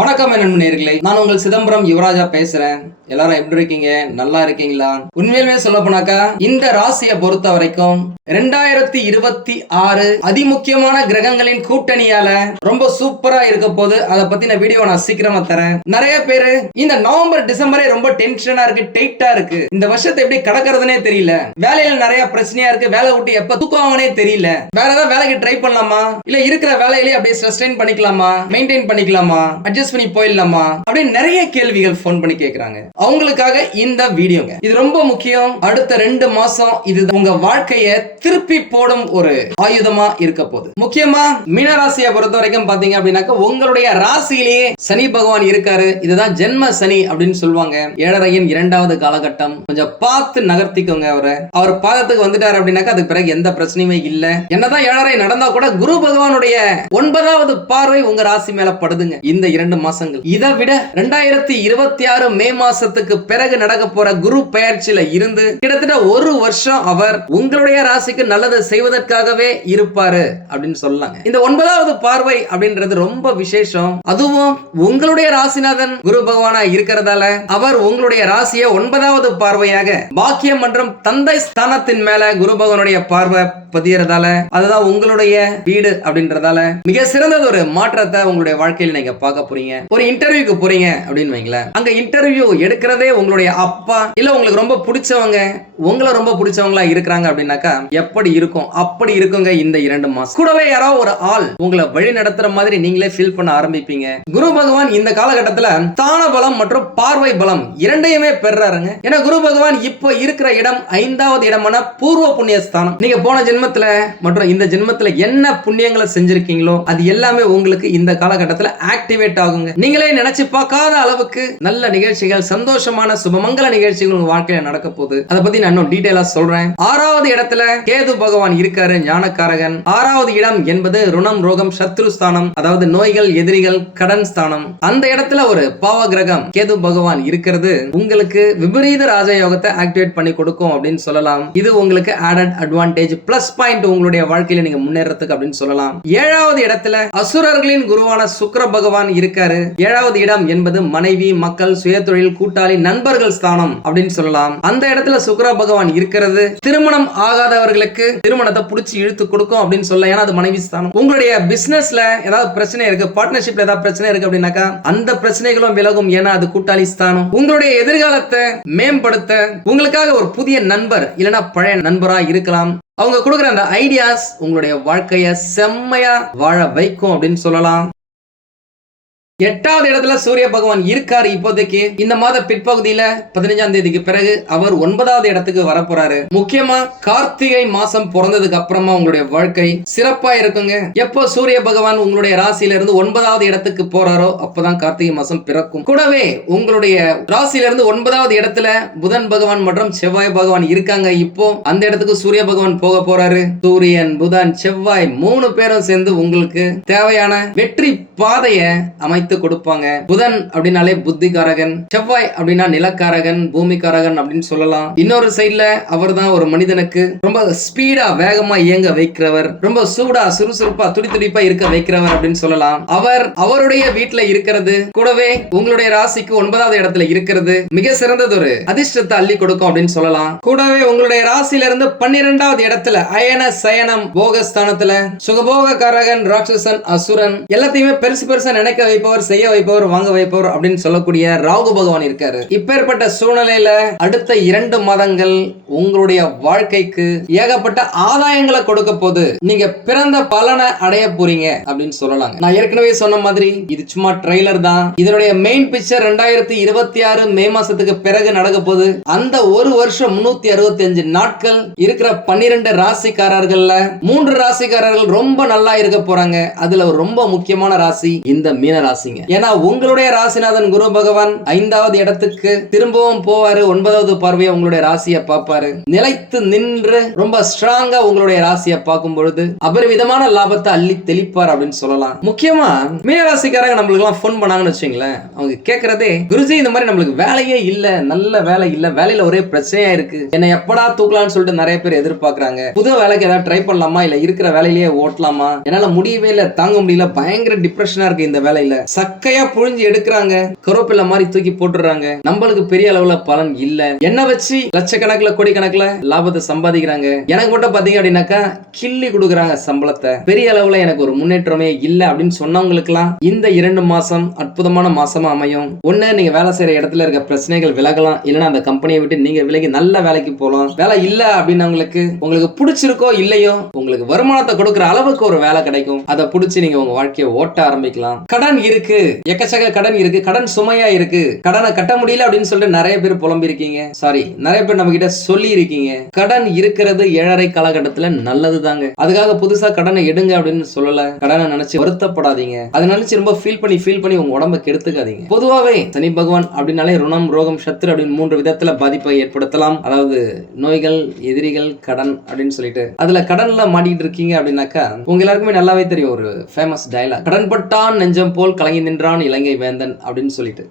வணக்கம் என்ன நண்பர்களே நான் உங்கள் சிதம்பரம் யுவராஜா பேசுறேன். எல்லாரும் எப்படி இருக்கீங்க? நல்லா இருக்கீங்களா? உண்மையிலுமே சொல்ல போனாக்கா இந்த ராசியை பொறுத்த வரைக்கும் ரெண்டாயிரத்தி இருபத்தி ஆறு அதிமுக்கியமான கிரகங்களின் கூட்டணியால ரொம்ப சூப்பரா இருக்க போது அதை பத்தின வீடியோ நான் சீக்கிரமா தரேன். நிறைய பேரு இந்த நவம்பர் டிசம்பரே ரொம்ப டென்ஷனா இருக்கு டைட்டா இருக்கு. இந்த வருஷத்தை எப்படி கடக்கிறதுனே தெரியல. வேலையில நிறைய பிரச்சனையா இருக்கு. வேலை விட்டு எப்ப தூக்குவாங்கன்னே தெரியல. வேற ஏதாவது வேலைக்கு ட்ரை பண்ணலாமா? இல்ல இருக்கிற வேலையிலேயே அப்படியே சஸ்டைன் பண்ணிக்கலாமா? மெயின்டைன் பண்ணிக்கலாமா? அட்ஜஸ்ட் பண்ணி போயிடலாமா? அப்படின்னு நிறைய கேள்விகள் ஃபோன் பண்ணி கேக்குறாங்க. அவங்களுக்காக இந்த வீடியோங்க. இது ரொம்ப முக்கியம். அடுத்த ரெண்டு மாசம் இது உங்க வாழ்க்கைய திருப்பி போடும் ஒரு ஆயுதமா இருக்க போகுது. முக்கியமா மீனராசியை பொறுத்த வரைக்கும் பாத்தீங்க அப்படின்னாக்க உங்களுடைய ராசியிலேயே சனி பகவான் இருக்காரு. இதுதான் ஜென்ம சனி அப்படின்னு சொல்லுவாங்க. ஏழரையின் இரண்டாவது காலகட்டம். கொஞ்சம் பார்த்து நகர்த்திக்கோங்க அவரை. அவர் பாதத்துக்கு வந்துட்டாரு அப்படின்னாக்கா அதுக்கு பிறகு எந்த பிரச்சனையுமே இல்ல. என்னதான் ஏழரை நடந்தா கூட குரு பகவானுடைய ஒன்பதாவது பார்வை உங்க ராசி மேல படுதுங்க. இந்த இரண்டு மாசங்கள். இதை விட ரெண்டாயிரத்தி இருபத்தி ஆறு மே மாசத்துக்கு பிறகு நடக்க போற குரு பயிற்சியில இருந்து கிட்டத்தட்ட ஒரு வருஷம் அவர் உங்களுடைய ராசிக்கு நல்லது செய்வதற்காகவே இருப்பாரு அப்படின்னு சொல்லலாங்க இந்த ஒன்பதாவது பார்வை அப்படின்றது ரொம்ப விசேஷம். அதுவும் உங்களுடைய ராசிநாதன் குரு பகவானா இருக்கிறதால அவர் உங்களுடைய ராசியை ஒன்பதாவது பார்வையாக பாக்கியம் மற்றும் தந்தை ஸ்தானத்தின் மேல குரு பகவானுடைய பார்வை பதியறதால அதுதான் உங்களுடைய வீடு அப்படின்றதால மிக சிறந்தது ஒரு மாற்றத்தை உங்களுடைய வாழ்க்கையில் நீங்க பார்க்க போறீங்க. ஒரு இன்டர்வியூக்கு போறீங்க அப்படின்னு வைங்களேன். அங்க இன்டர்வியூ எடுக்கிறதே உங்களுடைய அப்பா இல்ல உங்களுக்கு ரொம்ப பிடிச்சவங்க உங்களை ரொம்ப பிடிச்சவங்களா இருக்கிறாங்க அப்படின்னாக்கா எப்படி இருக்கும்? அப்படி இருக்குங்க இந்த இரண்டு மாசம். கூடவே யாரோ ஒரு ஆள் உங்களை வழி நடத்துற மாதிரி நீங்களே ஃபீல் பண்ண ஆரம்பிப்பீங்க. குரு பகவான் இந்த காலகட்டத்துல தான பலம் மற்றும் பார்வை பலம் இரண்டையுமே பெறாருங்க. ஏன்னா குரு பகவான் இப்போ இருக்கிற இடம் ஐந்தாவது இடமான பூர்வ புண்ணிய ஸ்தானம் நீங்க போன ஜென்மத்துல மற்றும் இந்த ஜென்மத்துல என்ன புண்ணியங்களை செஞ்சிருக்கீங்களோ அது எல்லாமே உங்களுக்கு இந்த காலகட்டத்துல ஆக்டிவேட் ஆகும். ஆகுங்க நீங்களே நினைச்சு பார்க்காத அளவுக்கு நல்ல நிகழ்ச்சிகள் சந்தோஷமான சுபமங்கல நிகழ்ச்சிகள் உங்க வாழ்க்கையில நடக்க போகுது. அதை பத்தி நான் இன்னும் டீடைலா சொல்றேன். ஆறாவது இடத்துல கேது பகவான் இருக்காரு ஞானக்காரகன். ஆறாவது இடம் என்பது ருணம் ரோகம் சத்ரு ஸ்தானம் அதாவது நோய்கள் எதிரிகள் கடன் ஸ்தானம். அந்த இடத்துல ஒரு பாவ கிரகம் கேது பகவான் இருக்கிறது. உங்களுக்கு விபரீத ராஜயோகத்தை ஆக்டிவேட் பண்ணி கொடுக்கும் அப்படின்னு சொல்லலாம். இது உங்களுக்கு ஆடட் அட்வான்டேஜ் பிளஸ் பாயிண்ட் உங்களுடைய வாழ்க்கையில நீங்க முன்னேறதுக்கு அப்படின்னு சொல்லலாம். ஏழாவது இடத்துல அசுரர்களின் குருவான சுக்கிர பகவான் இருக்க இருக்காரு ஏழாவது இடம் என்பது மனைவி மக்கள் சுயதொழில் கூட்டாளி நண்பர்கள் ஸ்தானம் அப்படின்னு சொல்லலாம். அந்த இடத்துல சுக்கர பகவான் இருக்கிறது. திருமணம் ஆகாதவர்களுக்கு திருமணத்தை புடிச்சு இழுத்து கொடுக்கும் அப்படின்னு சொல்ல ஏன்னா அது மனைவி ஸ்தானம். உங்களுடைய பிசினஸ்ல ஏதாவது பிரச்சனை இருக்கு பார்ட்னர்ஷிப்ல ஏதாவது பிரச்சனை இருக்கு அப்படின்னாக்கா அந்த பிரச்சனைகளும் விலகும் ஏன்னா அது கூட்டாளி ஸ்தானம். உங்களுடைய எதிர்காலத்தை மேம்படுத்த உங்களுக்காக ஒரு புதிய நண்பர் இல்லைன்னா பழைய நண்பரா இருக்கலாம். அவங்க கொடுக்குற அந்த ஐடியாஸ் உங்களுடைய வாழ்க்கைய செம்மையா வாழ வைக்கும் அப்படின்னு சொல்லலாம். எட்டாவது இடத்துல சூரிய பகவான் இருக்காரு இப்போதைக்கு. இந்த மாத பிற்பகுதியில பதினஞ்சாம் தேதிக்கு பிறகு அவர் ஒன்பதாவது இடத்துக்கு வரப்போறாரு. முக்கியமா கார்த்திகை மாசம் பிறந்ததுக்கு அப்புறமா உங்களுடைய வாழ்க்கை சிறப்பா இருக்குங்க. எப்போ சூரிய பகவான் உங்களுடைய ராசியில இருந்து ஒன்பதாவது இடத்துக்கு போறாரோ அப்பதான் கார்த்திகை மாசம் பிறக்கும். கூடவே உங்களுடைய ராசியில இருந்து ஒன்பதாவது இடத்துல புதன் பகவான் மற்றும் செவ்வாய் பகவான் இருக்காங்க. இப்போ அந்த இடத்துக்கு சூரிய பகவான் போக போறாரு. சூரியன் புதன் செவ்வாய் மூணு பேரும் சேர்ந்து உங்களுக்கு தேவையான வெற்றி பாதைய அமைத்து அமைத்து கொடுப்பாங்க. புதன் அப்படின்னாலே புத்திகாரகன் செவ்வாய் அப்படின்னா நிலக்காரகன் பூமிக்காரகன் அப்படின்னு சொல்லலாம். இன்னொரு சைட்ல அவர் தான் ஒரு மனிதனுக்கு ரொம்ப ஸ்பீடா வேகமா இயங்க வைக்கிறவர் ரொம்ப சூடா சுறுசுறுப்பா துடி துடிப்பா இருக்க வைக்கிறவர் அப்படின்னு சொல்லலாம். அவர் அவருடைய வீட்டுல இருக்கிறது கூடவே உங்களுடைய ராசிக்கு ஒன்பதாவது இடத்துல இருக்கிறது மிக சிறந்தது ஒரு அதிர்ஷ்டத்தை அள்ளி கொடுக்கும் அப்படின்னு சொல்லலாம். கூடவே உங்களுடைய ராசியில இருந்து பன்னிரெண்டாவது இடத்துல அயன சயனம் போகஸ்தானத்துல சுகபோக காரகன் ராட்சசன் அசுரன் எல்லாத்தையுமே பெருசு பெருசா நினைக்க வைப்பவர் செய்ய வைப்பவர் வாங்க வைப்பவர் அப்படின்னு சொல்லக்கூடிய ராகு பகவான் இருக்காரு. இப்பேற்பட்ட சூழ்நிலையில அடுத்த இரண்டு மாதங்கள் உங்களுடைய வாழ்க்கைக்கு ஏகப்பட்ட ஆதாயங்களை கொடுக்க போது நீங்க பிறந்த பலனை அடைய போறீங்க அப்படின்னு சொல்லலாம் நான் ஏற்கனவே சொன்ன மாதிரி இது சும்மா ட்ரெய்லர் தான். இதனுடைய மெயின் பிக்சர் ரெண்டாயிரத்தி இருபத்தி ஆறு மே மாசத்துக்கு பிறகு நடக்க போகுது. அந்த ஒரு வருஷம் முன்னூத்தி அறுபத்தி அஞ்சு நாட்கள் இருக்கிற பன்னிரெண்டு ராசிக்காரர்கள்ல மூன்று ராசிக்காரர்கள் ரொம்ப நல்லா இருக்க போறாங்க. அதுல ஒரு ரொம்ப முக்கியமான ராசி இந்த மீன ராசி ராசிங்க. ஏன்னா உங்களுடைய ராசிநாதன் குரு பகவான் ஐந்தாவது இடத்துக்கு திரும்பவும் போவாரு ஒன்பதாவது பார்வையை உங்களுடைய ராசியை பார்ப்பாரு. நிலைத்து நின்று ரொம்ப ஸ்ட்ராங்கா உங்களுடைய ராசியை பார்க்கும் பொழுது அபரிவிதமான லாபத்தை அள்ளி தெளிப்பார் அப்படின்னு சொல்லலாம். முக்கியமா மீனராசிக்காரங்க நம்மளுக்கு எல்லாம் ஃபோன் பண்ணாங்கன்னு வச்சுங்களேன் அவங்க கேட்கறதே குருஜி இந்த மாதிரி நம்மளுக்கு வேலையே இல்ல நல்ல வேலை இல்ல வேலையில ஒரே பிரச்சனையா இருக்கு. என்ன எப்படா தூக்கலாம்னு சொல்லிட்டு நிறைய பேர் எதிர்பார்க்கறாங்க. புது வேலைக்கு ஏதாவது ட்ரை பண்ணலாமா? இல்ல இருக்கிற வேலையிலேயே ஓட்டலாமா? என்னால முடியவே இல்ல தாங்க முடியல பயங்கர டிப்ரெஷனா இருக்கு இந்த வேலையில. சக்கையா புழிஞ்சு எடுக்கிறாங்க. கருவேப்பிலை மாதிரி தூக்கி போட்டுறாங்க நம்மளுக்கு பெரிய அளவுல பலன் இல்ல. என்ன வச்சு லட்சக்கணக்கில் கோடி கணக்குல லாபத்தை சம்பாதிக்கிறாங்க? எனக்கு மட்டும் பாத்தீங்க அப்படின்னாக்கா கிள்ளி கொடுக்குறாங்க சம்பளத்தை. பெரிய அளவுல எனக்கு ஒரு முன்னேற்றமே இல்ல அப்படின்னு சொன்னவங்களுக்குலாம் இந்த இரண்டு மாசம் அற்புதமான மாசமா அமையும். ஒண்ணு நீங்க வேலை செய்யற இடத்துல இருக்க பிரச்சனைகள் விலகலாம். இல்லைன்னா அந்த கம்பெனியை விட்டு நீங்க விலகி நல்ல வேலைக்கு போகலாம். வேலை இல்ல அப்படின்னவங்களுக்கு உங்களுக்கு பிடிச்சிருக்கோ இல்லையோ உங்களுக்கு வருமானத்தை கொடுக்குற அளவுக்கு ஒரு வேலை கிடைக்கும். அதை பிடிச்சி நீங்க உங்க வாழ்க்கையை ஓட்ட ஆரம்பிக்கலாம். கடன் இருக்கு எக்கச்சக்க கடன் இருக்கு. கடன் சுமையா இருக்கு. கடனை கட்ட முடியல அப்படின்னு சொல்லிட்டு நிறைய பேர் புலம்பி இருக்கீங்க சாரி நிறைய பேர் நம்ம கிட்ட சொல்லி இருக்கீங்க கடன் இருக்கிறது ஏழரை காலகட்டத்துல நல்லது தாங்க அதுக்காக புதுசா கடனை எடுங்க அப்படின்னு சொல்லல. கடனை நினைச்சு வருத்தப்படாதீங்க. அதை நினைச்சு ரொம்ப ஃபீல் பண்ணி ஃபீல் பண்ணி உங்க உடம்ப கெடுத்துக்காதீங்க. பொதுவாவே சனி பகவான் அப்படின்னாலே ருணம் ரோகம் சத்ரு அப்படின்னு மூன்று விதத்துல பாதிப்பை ஏற்படுத்தலாம். அதாவது நோய்கள் எதிரிகள் கடன் அப்படின்னு சொல்லிட்டு. அதுல கடன்ல மாட்டிட்டு இருக்கீங்க அப்படின்னாக்கா உங்க எல்லாருக்குமே நல்லாவே தெரியும். ஒரு ஃபேமஸ் டயலாக் கடன் பட்டான் நெஞ்சம் போல் கலைஞர் வணங்கி நின்றான் இலங்கை வேந்தன் அப்படின்னு சொல்லிட்டு.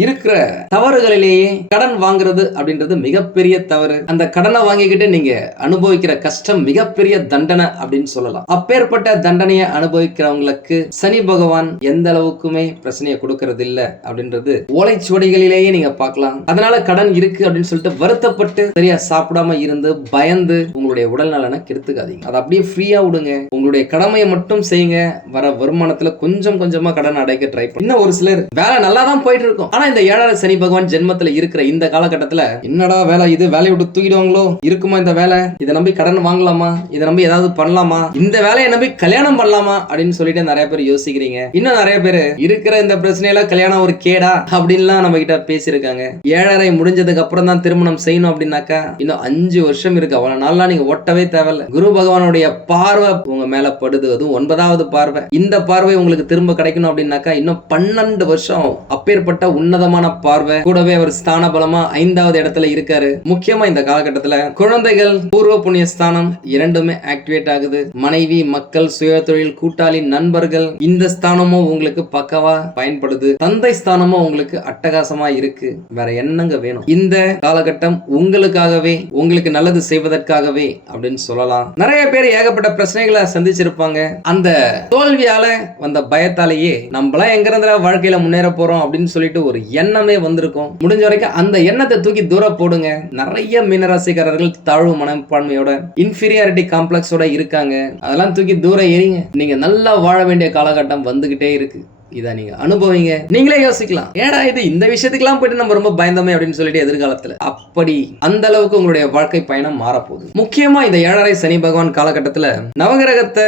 இருக்கிற தவறுகளிலேயே கடன் வாங்குறது அப்படின்றது மிகப்பெரிய தவறு. அந்த கடனை வாங்கிக்கிட்டு நீங்க அனுபவிக்கிற கஷ்டம் மிகப்பெரிய தண்டனை அப்படின்னு சொல்லலாம். அப்பேற்பட்ட தண்டனையை அனுபவிக்கிறவங்களுக்கு சனி பகவான் எந்த அளவுக்குமே பிரச்சனையை கொடுக்கறது இல்ல அப்படின்றது ஓலைச்சுவடிகளிலேயே நீங்க பார்க்கலாம். அதனால கடன் இருக்கு அப்படின்னு சொல்லிட்டு வருத்தப்பட்டு சரியா சாப்பிடாம இருந்து பயந்து உங்களுடைய உடல் நலனை கெடுத்துக்காதீங்க. அதை அப்படியே ஃப்ரீயா விடுங்க. உங்களுடைய கடமையை மட்டும் செய்யுங்க. வர வருமானத்துல கொஞ்சம் கொஞ்சமா கடன் அடைக்க ட்ரை பண்ணி. இன்னும் ஒரு சிலர் வேலை நல்லா தான் போயிட்டு இருக்கும். ஆனா இந்த ஏழரை சனி பகவான் ஜென்மத்துல இருக்கிற இந்த காலகட்டத்துல என்னடா வேலை இது? வேலையை விட்டு தூக்கிடுவாங்களோ? இருக்குமா இந்த வேலை? இதை நம்பி கடன் வாங்கலாமா? இதை நம்பி ஏதாவது பண்ணலாமா? இந்த வேலையை நம்பி கல்யாணம் பண்ணலாமா? அப்படின்னு சொல்லிட்டு நிறைய பேர் யோசிக்கிறீங்க. இன்னும் நிறைய பேர் இருக்கிற இந்த பிரச்சனையில கல்யாணம் ஒரு கேடா? அப்படின்லாம் நம்ம கிட்ட பேசியிருக்காங்க. ஏழரை முடிஞ்சதுக்கு அப்புறம் தான் திருமணம் செய்யணும் அப்படின்னாக்கா இன்னும் அஞ்சு வருஷம் இருக்கு. அவ்வளவு நாளா நீங்க ஒட்டவே தேவையில்ல. குரு பகவானுடைய பார்வை உங்க மேல படுது. அதுவும் ஒன்பதாவது பார்வை. இந்த பார்வை உங்களுக்கு திரும்ப கிடைக்கணும் அப்படின்னாக்கா இன்னும் பன்னெண்டு வருஷம் அப்பேற்பட்ட உன்னதமான பார்வை. கூடவே அவர் ஸ்தான பலமா ஐந்தாவது இடத்துல இருக்காரு. முக்கியமா இந்த காலகட்டத்துல குழந்தைகள் பூர்வ புண்ணிய ஸ்தானம் இரண்டுமே ஆக்டிவேட் ஆகுது. மனைவி மக்கள் சுய தொழில் கூட்டாளி நண்பர்கள் இந்த ஸ்தானமும் உங்களுக்கு பக்கவா பயன்படுது. தந்தை ஸ்தானமும் உங்களுக்கு அட்டகாசமா இருக்கு. வேற என்னங்க வேணும்? இந்த காலகட்டம் உங்களுக்காகவே உங்களுக்கு நல்லது செய்வதற்காகவே அப்படின்னு சொல்லலாம். நிறைய பேர் ஏகப்பட்ட பிரச்சனைகளை சந்திச்சிருப்பாங்க. அந்த தோல்வியால வந்த பயத்தாலேயே நம்மளா எங்க இருந்தா வாழ்க்கையில முன்னேற போறோம் அப்படின்னு சொல்லிட்டு ஒரு எண்ணமே வந்திருக்கும். முடிஞ்ச வரைக்கும் அந்த எண்ணத்தை தூக்கி தூர போடுங்க. நிறைய மீனராசிக்காரர்கள் தாழ்வு மனப்பான்மையோட இன்ஃபீரியாரிட்டி காம்ப்ளெக்ஸோட இருக்காங்க. அதெல்லாம் தூக்கி தூரம் எறிங்க. நீங்க நல்லா வாழ வேண்டிய காலகட்டம் வந்துகிட்டே இருக்கு. இதை நீங்க அனுபவிங்க. நீங்களே யோசிக்கலாம். ஏடா இது இந்த விஷயத்துக்குலாம் போயிட்டு நம்ம ரொம்ப பயந்தோமே அப்படின்னு சொல்லிட்டு எதிர்காலத்துல. அப்படி அந்த அளவுக்கு உங்களுடைய வாழ்க்கை பயணம் மாறப்போகுது. முக்கியமா இந்த ஏழரை சனி பகவான் காலகட்டத்துல நவகிரகத்தை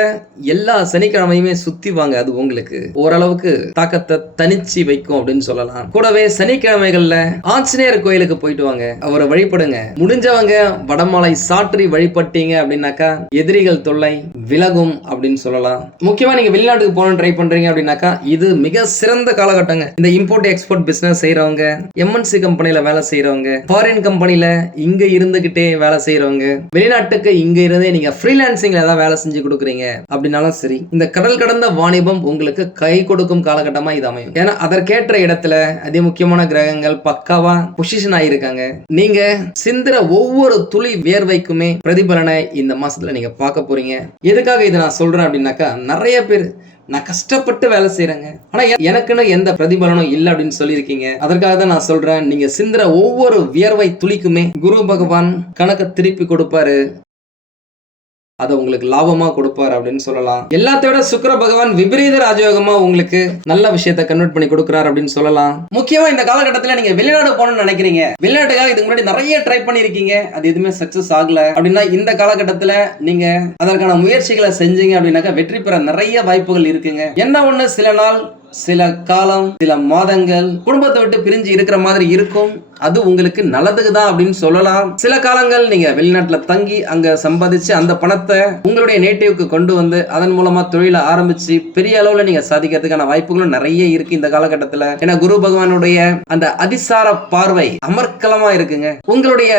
எல்லா சனிக்கிழமையுமே சுத்தி வாங்க அது உங்களுக்கு ஓரளவுக்கு தாக்கத்தை தனிச்சு வைக்கும் அப்படின்னு சொல்லலாம். கூடவே சனிக்கிழமைகள்ல ஆஞ்சநேயர் கோயிலுக்கு போயிட்டு வாங்க. அவரை வழிபடுங்க. முடிஞ்சவங்க வடமாலை சாற்றி வழிபட்டீங்க அப்படின்னாக்கா எதிரிகள் தொல்லை விலகும் அப்படின்னு சொல்லலாம். முக்கியமா நீங்க வெளிநாட்டுக்கு போகணும் ட்ரை பண்றீங்க அப்படின்னாக்கா இது மிக சிறந்த காலகட்டங்க. இந்த இம்போர்ட் எக்ஸ்போர்ட் பிசினஸ் செய்யறவங்க எம்என்சி கம்பெனில வேலை செய்யறவங்க ஃபாரின் கம்பெனில இங்க இருந்துகிட்டே வேலை செய்யறவங்க வெளிநாட்டுக்கு இங்க இருந்தே நீங்க ஃப்ரீலான்சிங்ல ஏதாவது வேலை செஞ்சு கொடுக்குறீங்க அப்படின்னாலும் சரி இந்த கடல் கடந்த வாணிபம் உங்களுக்கு கை கொடுக்கும் காலகட்டமா இது அமையும். ஏன்னா அதற்கேற்ற இடத்துல அதி முக்கியமான கிரகங்கள் பக்காவா பொசிஷன் ஆயிருக்காங்க. நீங்க சிந்திர ஒவ்வொரு துளி வியர்வைக்குமே பிரதிபலனை இந்த மாசத்துல நீங்க பார்க்க போறீங்க. எதுக்காக இதை நான் சொல்றேன் அப்படின்னாக்கா நிறைய பேர் நான் கஷ்டப்பட்டு வேலை செய்யறேங்க ஆனா எனக்குன்னு எந்த பிரதிபலனும் இல்லை அப்படின்னு சொல்லியிருக்கீங்க. அதற்காக தான் நான் சொல்றேன் நீங்க சிந்துற ஒவ்வொரு வியர்வை துளிக்குமே குரு பகவான் கணக்க திருப்பி கொடுப்பாரு. அதை உங்களுக்கு லாபமா கொடுப்பாரு அப்படின்னு சொல்லலாம். எல்லாத்தையோட சுக்கர பகவான் விபரீத ராஜயோகமா உங்களுக்கு நல்ல விஷயத்தை கன்வெர்ட் பண்ணி கொடுக்குறாரு அப்படின்னு சொல்லலாம். முக்கியமா இந்த காலகட்டத்தில் நீங்க வெளிநாடு போகணும்னு நினைக்கிறீங்க. வெளிநாட்டுக்காக இதுக்கு முன்னாடி நிறைய ட்ரை பண்ணிருக்கீங்க அது எதுவுமே சக்சஸ் ஆகல. அப்படின்னா இந்த காலகட்டத்தில் நீங்க அதற்கான முயற்சிகளை செஞ்சீங்க அப்படின்னாக்கா வெற்றி பெற நிறைய வாய்ப்புகள் இருக்குங்க. என்ன ஒண்ணு? சில நாள் சில காலம் சில மாதங்கள் குடும்பத்தை விட்டு பிரிஞ்சு இருக்கிற மாதிரி இருக்கும். அது உங்களுக்கு நல்லதுக்கு தான் அப்படின்னு சொல்லலாம். சில காலங்கள் நீங்க வெளிநாட்டுல தங்கி அங்க சம்பாதிச்சு அந்த பணத்தை உங்களுடைய நேட்டிவ்க்கு கொண்டு வந்து அதன் மூலமா தொழிலை ஆரம்பிச்சு பெரிய அளவுல நீங்க சாதிக்கிறதுக்கான வாய்ப்புகளும் நிறைய இருக்கு இந்த காலகட்டத்துல. ஏன்னா குரு பகவானுடைய அந்த அதிசார பார்வை அமர்க்கலமா இருக்குங்க. உங்களுடைய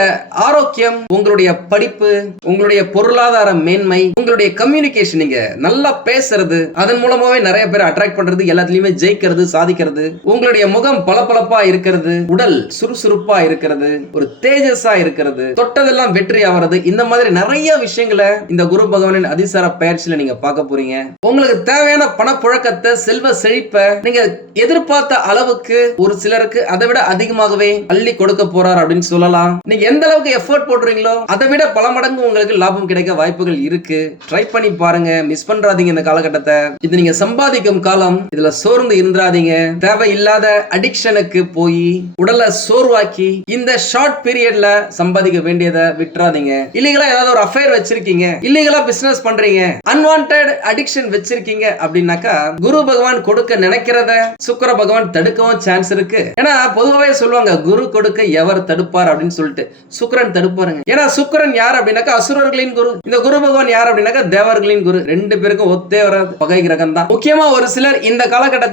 ஆரோக்கியம் உங்களுடைய படிப்பு உங்களுடைய பொருளாதார மேன்மை உங்களுடைய கம்யூனிகேஷன் நீங்க நல்லா பேசுறது அதன் மூலமாவே நிறைய பேர் அட்ராக்ட் பண்றது எல்லாத்துலயுமே விஷயத்திலுமே ஜெயிக்கிறது சாதிக்கிறது உங்களுடைய முகம் பளபளப்பா இருக்கிறது உடல் சுறுசுறுப்பா இருக்கிறது ஒரு தேஜஸா இருக்கிறது தொட்டதெல்லாம் வெற்றி ஆவறது இந்த மாதிரி நிறைய விஷயங்களை இந்த குரு பகவானின் அதிசார பயிற்சியில நீங்க பார்க்க போறீங்க. உங்களுக்கு தேவையான பணப்புழக்கத்தை செல்வ செழிப்பை நீங்க எதிர்பார்த்த அளவுக்கு ஒரு சிலருக்கு அதை விட அதிகமாகவே அள்ளி கொடுக்க போறார் அப்படின்னு சொல்லலாம். நீங்க எந்த அளவுக்கு எஃபோர்ட் போடுறீங்களோ அதை விட பல மடங்கு உங்களுக்கு லாபம் கிடைக்க வாய்ப்புகள் இருக்கு. ட்ரை பண்ணி பாருங்க மிஸ் பண்றாதீங்க இந்த காலகட்டத்தை. இது நீங்க சம்பாதிக்கும் காலம் இதுல சோர்ந்து இருந்துராதீங்க தேவையில்லாத அடிக்ஷனுக்கு போய் உடலை சோர்வாக்கி இந்த ஷார்ட் பீரியட்ல சம்பாதிக்க வேண்டியதை விட்டுறாதீங்க. இல்லீங்களா ஏதாவது ஒரு அஃபேர் வச்சிருக்கீங்க. இல்லீங்களா பிசினஸ் பண்றீங்க. அன்வான்ட் அடிக்ஷன் வச்சிருக்கீங்க அப்படின்னாக்கா குரு பகவான் கொடுக்க நினைக்கிறத சுக்கர பகவான் தடுக்கவும் சான்ஸ் இருக்கு. ஏன்னா பொதுவாகவே சொல்லுவாங்க குரு கொடுக்க எவர் தடுப்பார் அப்படின்னு சொல்லிட்டு. சுக்கிரன் தடுப்பாருங்க. ஏன்னா சுக்கிரன் யார் அப்படின்னாக்கா அசுரர்களின் குரு. இந்த குரு பகவான் யார் அப்படின்னாக்கா தேவர்களின் குரு. ரெண்டு பேருக்கும் ஒத்தே வராது பகை கிரகம் தான் முக்கியமா ஒரு சிலர் இந்த காலகட்டத்துல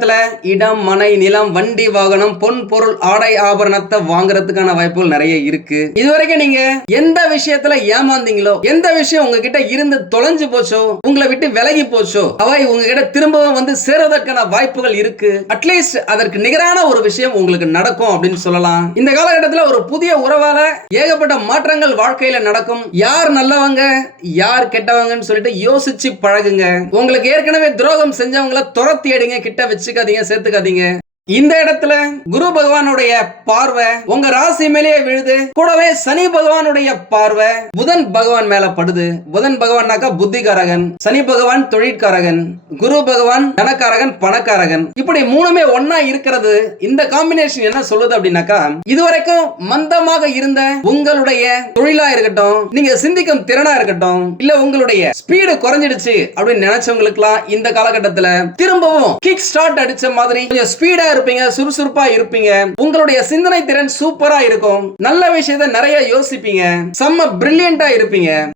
இடம் மனை நிலம் வண்டி வாகனம் பொன் பொருள் ஆடை ஆபரணத்தை வாங்குறதுக்கான வாய்ப்புகள் நிறைய இருக்கு. இதுவரைக்கும் நீங்க எந்த விஷயத்துல ஏமாந்தீங்களோ எந்த விஷயம் உங்ககிட்ட இருந்து தொலைஞ்சு போச்சோ உங்களை விட்டு விலகி போச்சோ அவை உங்ககிட்ட திரும்பவும் வந்து சேருவதற்கான வாய்ப்புகள் இருக்கு. அட்லீஸ்ட் அதற்கு நிகரான ஒரு விஷயம் உங்களுக்கு நடக்கும் அப்படின்னு சொல்லலாம். இந்த காலகட்டத்தில் ஒரு புதிய உறவால ஏகப்பட்ட மாற்றங்கள் வாழ்க்கையில நடக்கும். யார் நல்லவங்க யார் கெட்டவங்கன்னு சொல்லிட்டு யோசிச்சு பழகுங்க. உங்களுக்கு ஏற்கனவே துரோகம் செஞ்சவங்களை துரத்தி எடுங்க கிட்ட வச்சு வச்சுக்காதீங்க சேர்த்துக்காதீங்க. இந்த இடத்துல குரு பகவானுடைய பார்வை உங்க ராசி மேலேயே விழுது. கூடவே சனி பகவானுடைய பார்வை புதன் பகவான் மேல படுது. புதன் பகவான்னாக்கா புத்திகாரகன் சனி பகவான் தொழிற்காரகன் குரு பகவான் தனக்காரகன் பணக்காரகன். இப்படி மூணுமே ஒன்னா இருக்கிறது. இந்த காம்பினேஷன் என்ன சொல்லுது அப்படின்னாக்கா இதுவரைக்கும் மந்தமாக இருந்த உங்களுடைய தொழிலா இருக்கட்டும் நீங்க சிந்திக்கும் திறனா இருக்கட்டும் இல்ல உங்களுடைய ஸ்பீடு குறைஞ்சிடுச்சு அப்படின்னு நினைச்சவங்களுக்கு இந்த காலகட்டத்துல திரும்பவும் கிக் ஸ்டார்ட் அடிச்ச மாதிரி கொஞ்சம் ஸ்பீடா இருப்பீங்க சுறுசுறுப்பா இருப்பீங்க. உங்களுடைய சிந்தனை திறன் சூப்பரா இருக்கும். நல்ல விஷயத்தை நிறைய யோசிப்பீங்க. செம்ம பிரில்லியண்டா இருப்பீங்க.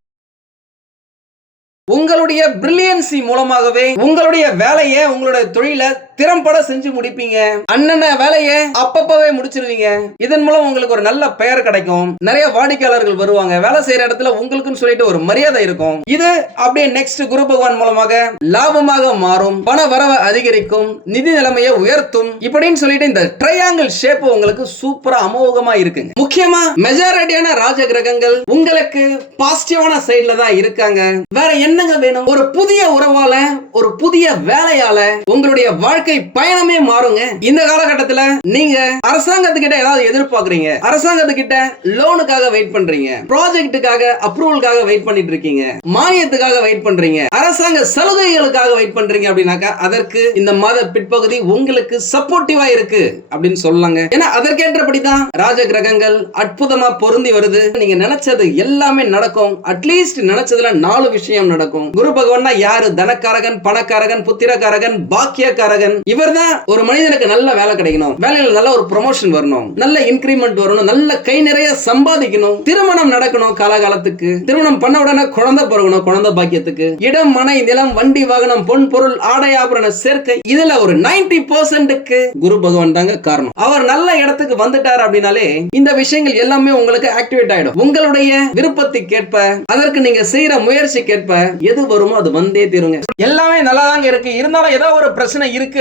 உங்களுடைய பிரில்லியன்சி மூலமாகவே உங்களுடைய வேலையை உங்களுடைய தொழிலை திறம்பட செஞ்சு முடிப்பீங்க. அண்ணன வேலையை அப்பப்பவே முடிச்சிருவீங்க. இதன் மூலம் உங்களுக்கு ஒரு நல்ல பெயர் கிடைக்கும். நிறைய வாடிக்கையாளர்கள் வருவாங்க. வேலை செய்யற இடத்துல உங்களுக்குன்னு சொல்லிட்டு ஒரு மரியாதை இருக்கும். இது அப்படியே நெக்ஸ்ட் குரு பகவான் மூலமாக லாபமாக மாறும். பண வரவை அதிகரிக்கும். நிதி நிலைமையை உயர்த்தும். இப்படின்னு சொல்லிட்டு இந்த ட்ரையாங்கிள் ஷேப் உங்களுக்கு சூப்பரா அமோகமா இருக்குங்க. முக்கியமா மெஜாரிட்டியான ராஜ கிரகங்கள் உங்களுக்கு பாசிட்டிவான சைட்ல தான் இருக்காங்க. வேற என்னங்க வேணும்? ஒரு புதிய உறவால ஒரு புதிய வேலையால உங்களுடைய வாழ்க்கை பயணமே மாறுங்க. இந்த காலகட்டத்துல நீங்க அரசாங்கத்துக்கிட்ட ஏதாவது எதிர்பார்க்கறீங்க. அரசாங்கத்துக்கிட்ட லோனுக்காக வெயிட் பண்றீங்க. ப்ராஜெக்ட்டுக்காக அப்ரூவலுக்காக வெயிட் பண்ணிட்டு இருக்கீங்க. மானியத்துக்காக வெயிட் பண்றீங்க. அரசாங்க சலுகைகளுக்காக வெயிட் பண்றீங்க அப்படின்னாக்கா அதற்கு இந்த மாத பிற்பகுதி உங்களுக்கு சப்போர்ட்டிவா இருக்கு அப்படின்னு சொல்லலாங்க. ஏன்னா அதற்கேற்றபடிதான் ராஜ கிரகங்கள் அற்புதமா பொருந்தி வருது. நீங்க நினைச்சது எல்லாமே நடக்கும். அட்லீஸ்ட் நினைச்சதுல நாலு விஷயம் நடக்கும். குரு பகவான் யாரு? தனக்காரகன் பணக்காரகன் புத்திரக்காரகன் பாக்கியக்காரகன் இவர் தான் ஒரு மனிதனுக்கு நல்ல வேலை கிடைக்கணும். வேலையில நல்ல ஒரு ப்ரொமோஷன் வரணும். நல்ல இன்கிரிமெண்ட் வரணும். நல்ல கை நிறைய சம்பாதிக்கணும். திருமணம் நடக்கணும் காலகாலத்துக்கு. திருமணம் பண்ண உடனே குழந்தை பிறகணும் குழந்தை பாக்கியத்துக்கு. இடம் மனை நிலம் வண்டி வாகனம் பொன் பொருள் ஆடை ஆபரண சேர்க்கை இதுல ஒரு நைன்டி பர்சன்ட்டுக்கு குரு பகவான் தாங்க காரணம். அவர் நல்ல இடத்துக்கு வந்துட்டார் அப்படின்னாலே இந்த விஷயங்கள் எல்லாமே உங்களுக்கு ஆக்டிவேட் ஆயிடும். உங்களுடைய விருப்பத்துக்கேற்ப அதற்கு நீங்க செய்யற முயற்சிக்கேற்ப எது வருமோ அது வந்தே தீருங்க. எல்லாமே நல்லா தாங்க இருக்கு. இருந்தாலும் ஏதோ ஒரு பிரச்சனை இருக்கு